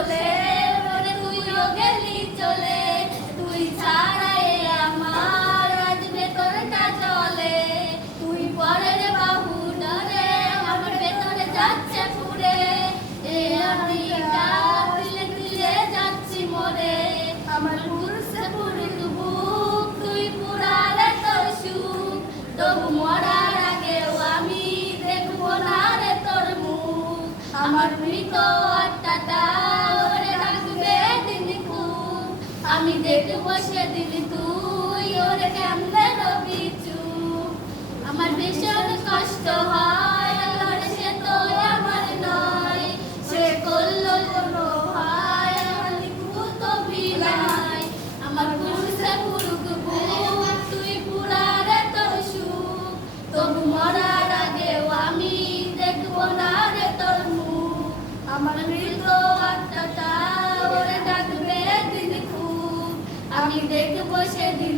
হলে ওরে তুইও গেলি চলে, তুই ছাড়া এ আমার আজ ভেতরটা চলে, তুই পরের বাহু ডরে আমার ভেতরে যাচ্ছে পুড়ে, এ আমিটা তুলে তুলে যাচ্ছি মরে, আমার পুরুষে পুরুষ বুক তুই পুরালে তোর সুখ, তবু মরার আগেও আমি দেখবো না রে তোর মুখ, আমার মৃত আত্মাটা ওরে ডাকবে দিন খুব, আমি দেখবো সেদিন তুই ওরে কেমনে রবি চুপ, আমার ভীষণ কষ্ট হয় আল্লাহর সে তো আমার নয়, সে করলো কোনো হয় আমার লিখুত বিলাই, আমার পুরুষে পুরুষ বুক তুই পুরারে তোর সুখ, তবু মরার আগেও আমি দেখবো না রে তোর মুখ, আমার মৃত আত্মাটা ওরে ডাকবে দিন খুব, আমি দেখবো সেদিন